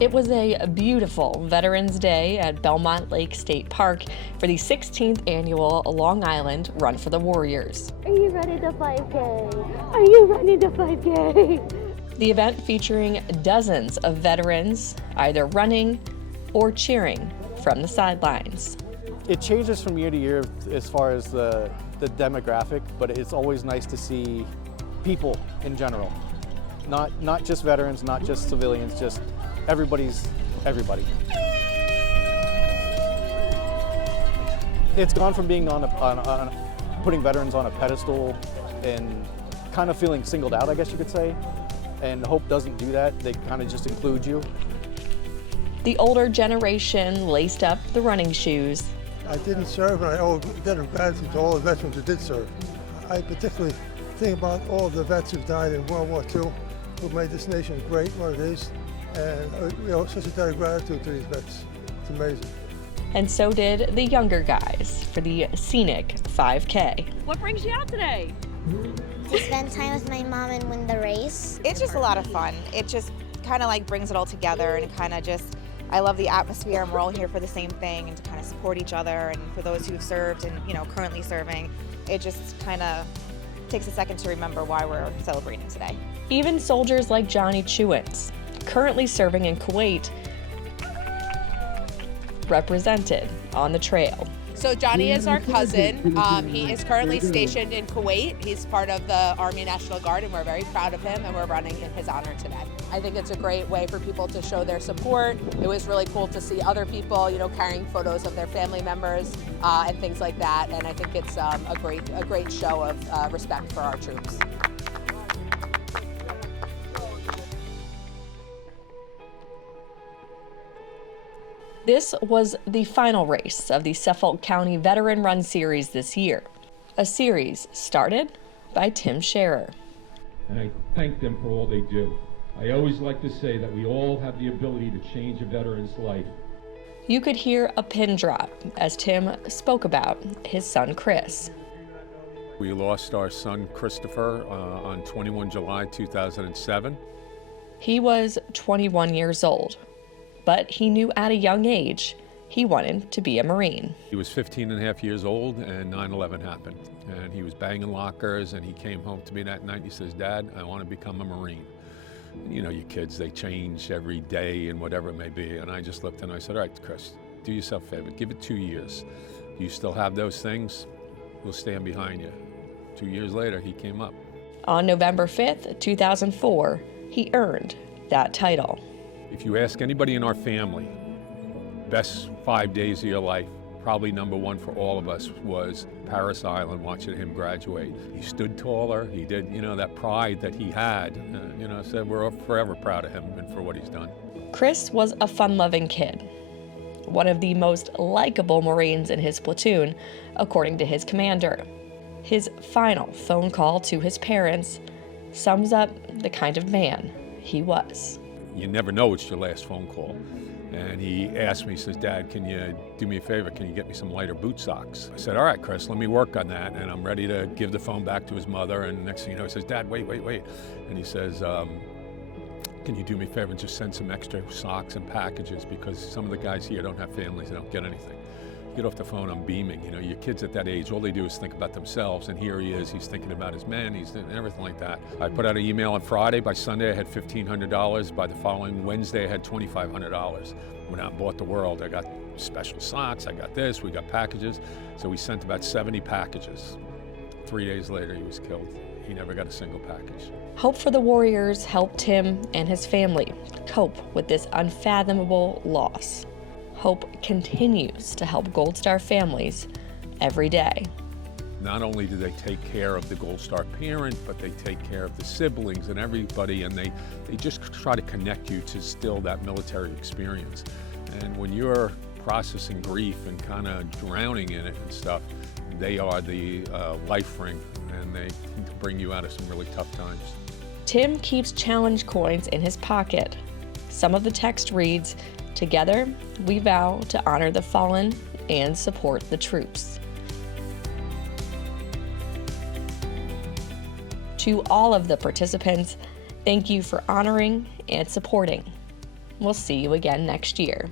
It was a beautiful Veterans Day at Belmont Lake State Park for the 16th annual Long Island Run for the Warriors. Are you ready to 5K? Are you ready to 5K? The event featuring dozens of veterans either running or cheering from the sidelines. It changes from year to year as far as the demographic, but it's always nice to see people in general. Not just veterans, not just civilians, just everybody's everybody. It's gone from being putting veterans on a pedestal and kind of feeling singled out, I guess you could say. And Hope doesn't do that. They kind of just include you. The older generation laced up the running shoes. I didn't serve, and I owe a debt of gratitude to all the veterans who did serve. I particularly think about all of the vets who died in World War II, who made this nation great, what it is, and we owe such a debt of gratitude to these vets. It's amazing. And so did the younger guys for the scenic 5K. What brings you out today? To spend time with my mom and win the race. It's just a lot of fun. It just kind of like brings it all together, and kind of just, I love the atmosphere, and we're all here for the same thing, and to kind of support each other. And for those who've served and currently serving, it just kind of takes a second to remember why we're celebrating today. Even soldiers like Johnny Chewins, currently serving in Kuwait, represented on the trail. So Johnny is our cousin. He is currently stationed in Kuwait. He's part of the Army National Guard, and we're very proud of him, and we're running in his honor today. I think it's a great way for people to show their support. It was really cool to see other people, carrying photos of their family members and things like that. And I think it's a great show of respect for our troops. This was the final race of the Suffolk County Veteran Run Series this year, a series started by Tim Scherer. And I thank them for all they do. I always like to say that we all have the ability to change a veteran's life. You could hear a pin drop as Tim spoke about his son Chris. We lost our son Christopher on 21 July 2007. He was 21 years old, but he knew at a young age he wanted to be a Marine. He was 15 and a half years old, and 9/11 happened. And he was banging lockers, and he came home to me that night and he says, "Dad, I want to become a Marine." You know, your kids, they change every day and whatever it may be. And I just looked and I said, "All right, Chris, do yourself a favor, give it 2 years. You still have those things, we'll stand behind you." 2 years later, he came up. On November 5th, 2004, he earned that title. If you ask anybody in our family, best 5 days of your life, probably number one for all of us was Paris Island, watching him graduate. He stood taller, he did, that pride that he had, so we're forever proud of him and for what he's done. Chris was a fun-loving kid, one of the most likable Marines in his platoon, according to his commander. His final phone call to his parents sums up the kind of man he was. You never know it's your last phone call. And he asked me, he says, "Dad, can you do me a favor? Can you get me some lighter boot socks?" I said, "All right, Chris, let me work on that." And I'm ready to give the phone back to his mother. And next thing you know, he says, "Dad, wait. And he says, "Can you do me a favor and just send some extra socks and packages? Because some of the guys here don't have families, they don't get anything." Get off the phone, I'm beaming. Your kids at that age, all they do is think about themselves, and here he is, he's thinking about his men, he's doing everything like that. I put out an email on Friday. By Sunday, I had $1,500. By the following Wednesday, I had $2,500. Went out and bought the world. I got special socks, I got this, we got packages. So we sent about 70 packages. 3 days later, he was killed. He never got a single package. Hope for the Warriors helped him and his family cope with this unfathomable loss. Hope continues to help Gold Star families every day. Not only do they take care of the Gold Star parent, but they take care of the siblings and everybody, and they just try to connect you to still that military experience. And when you're processing grief and kind of drowning in it and stuff, they are the life ring, and they bring you out of some really tough times. Tim keeps challenge coins in his pocket. Some of the text reads, "Together, we vow to honor the fallen and support the troops." To all of the participants, thank you for honoring and supporting We'll see you again next year.